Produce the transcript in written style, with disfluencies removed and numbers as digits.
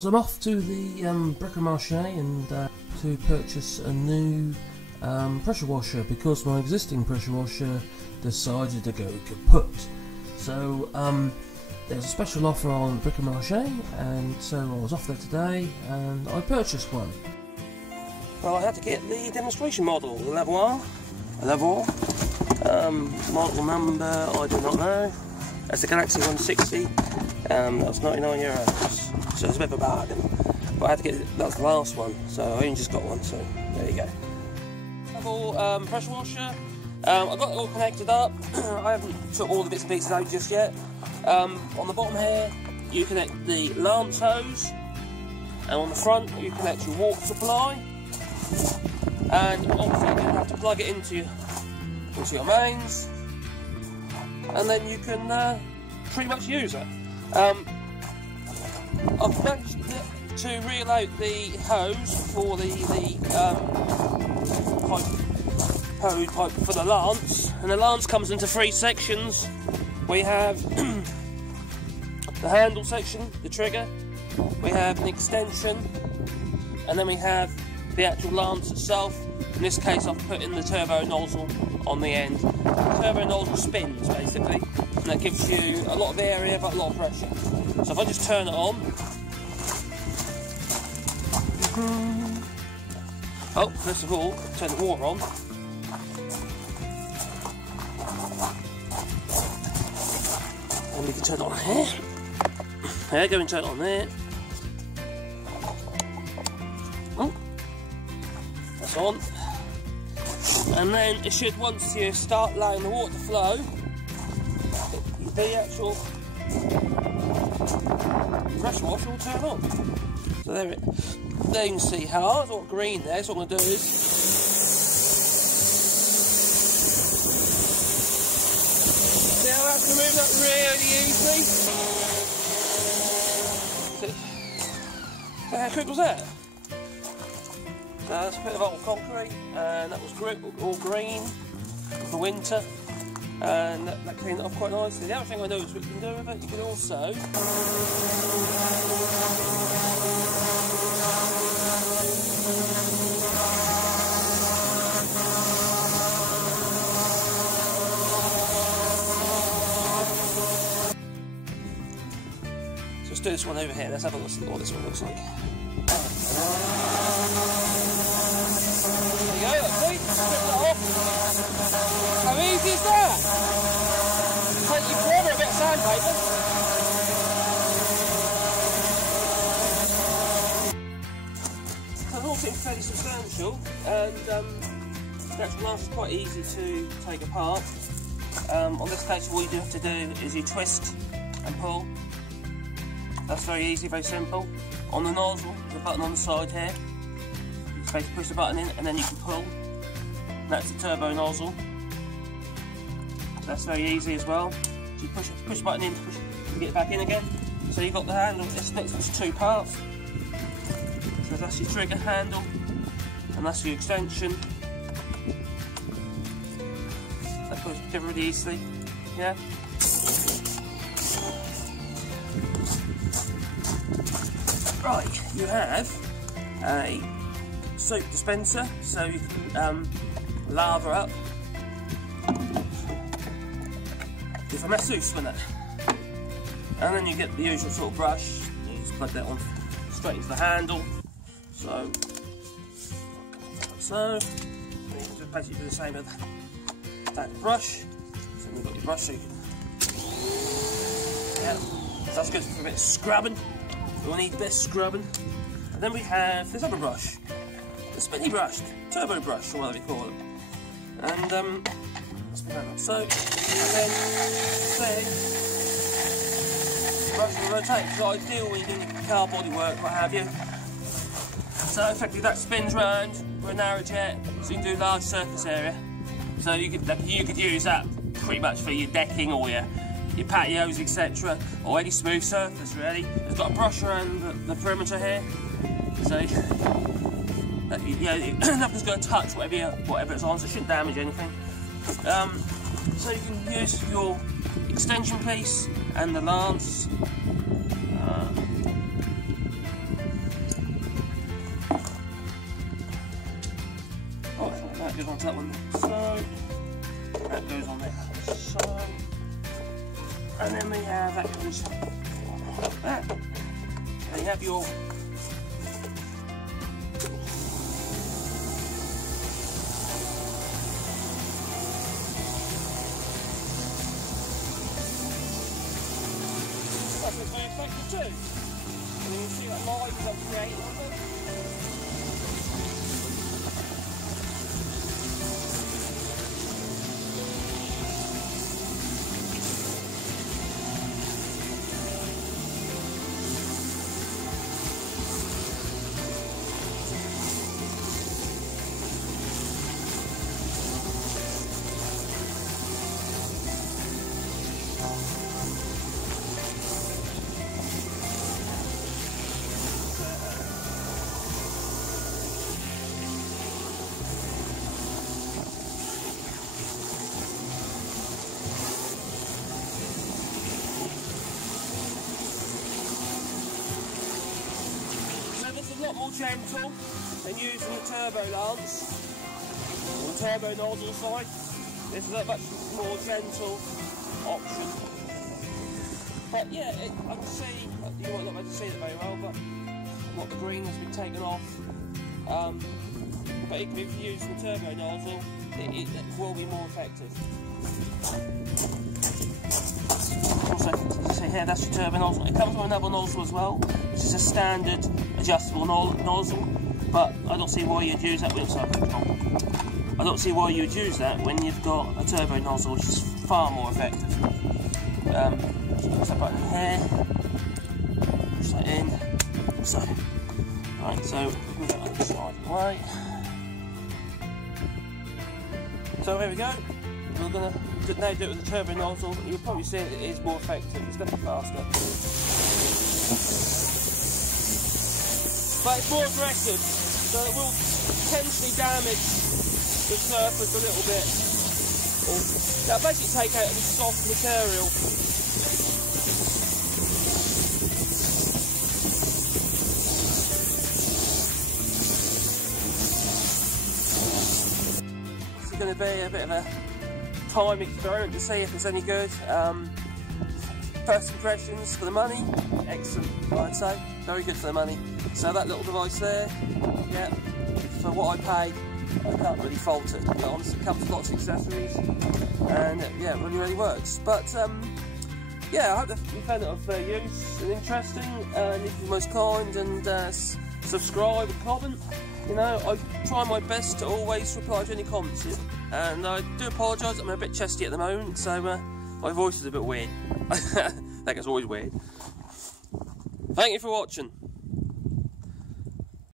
So I'm off to the bric-a-marche and to purchase a new pressure washer because my existing pressure washer decided to go kaput. So there's a special offer on bric-a-marche, and so I was off there today and I purchased one. Well, I had to get the demonstration model, the Lavor. Model number I do not know. That's the Galaxy 160. That was €99. So it's a bit of a bargain, but I had to get it. That was the last one, so I only just got one. So there you go. Lavor pressure washer. I got it all connected up. I haven't took all the bits and pieces out just yet. On the bottom here, you connect the lance hose, and on the front, you connect your water supply. And obviously, you have to plug it into your mains, and then you can pretty much use it. I've managed to reel out the hose for the pipe for the lance, and the lance comes into three sections. We have the handle section, the trigger, we have an extension, and then we have the actual lance itself. In this case, I've put in the turbo nozzle on the end. The turbo nozzle spins basically, and that gives you a lot of area but a lot of pressure. So if I just turn it on, oh, first of all, turn the water on. And we can turn it on here. There you go, and turn it on there. Oh, that's on. And then it should, once you start allowing the water to flow, the actual pressure washer will turn on. So there you can see how it's all green there. So what I'm going to do is see how that's going to move that really easily. So how quick was that? So that's a bit of old concrete, and that was all green for winter, and that cleaned it off quite nicely. The other thing I know is what you can do with it, you can also so let's do this one over here. Let's have a look at what this one looks like. There you go, strip that off. How easy is that? Take you forever a bit of sandpaper. So it all seems fairly substantial, and the actual lance is quite easy to take apart. On this case, all you do have to do is you twist and pull. That's very easy, very simple. On the nozzle, there's a button on the side here. You just basically push the button in and then you can pull. That's the turbo nozzle. That's very easy as well. So you push the button in to get it back in again. So you've got the handle, it's next to two parts. So that's your trigger handle, and that's your extension. That goes together really easily, yeah. Right, you have a soap dispenser, so you can lather up with a masseuse with it. And then you get the usual sort of brush, you just plug that on straight into the handle. So, and you can just basically do the same with that brush. So you've got your brush, so you can, yeah, so that's good for a bit of scrubbing. We'll need this scrubbing. And then we have this other brush, the spinny brush, turbo brush, or whatever you call it. And let's put that up. So, and then the brush will rotate. It's ideal when you're doing car body work, what have you. So effectively that spins round with a narrow jet, so you can do large surface area. So you could use that pretty much for your decking or your patios, etc., or any smooth surface really. It's got a brush around the perimeter here, so nothing's going to touch whatever it's on, so it shouldn't damage anything. So you can use your extension piece and the lance goes onto that one, so that goes on there, so, and then we have that goes like that. And you have your that's very effective too. And you can see that line is up creating on it. A lot more gentle than using the turbo lance or the turbo nozzle side. This is a much more gentle option. But yeah, I can see, you might not be able to see it very well, but a lot of the green has been taken off. But if you use the turbo nozzle, it will be more effective. Also, as you see here, that's your turbo nozzle. It comes with another nozzle as well, which is a standard adjustable nozzle, but I don't see why you'd use that. I don't see why you'd use that when you've got a turbo nozzle, which is far more effective. So push that button here, push that in. So, right, so we'll get that side away. So here we go. We're gonna now do it with the turbo nozzle. You'll probably see it is more effective. It's definitely faster. But it's more aggressive, so it will potentially damage the surface a little bit. That'll basically take out the soft material. This is going to be a bit of a time experiment to see if it's any good. First impressions for the money, excellent, I'd say, very good for the money. So that little device there, yeah, for what I paid, I can't really fault it. But honestly, it comes with lots of accessories, and yeah, it really works. But yeah, I hope that you found it of use and interesting. And if you're most kind and subscribe and comment. You know, I try my best to always reply to any comments, and I do apologise. I'm a bit chesty at the moment, so my voice is a bit weird. That gets always weird. Thank you for watching.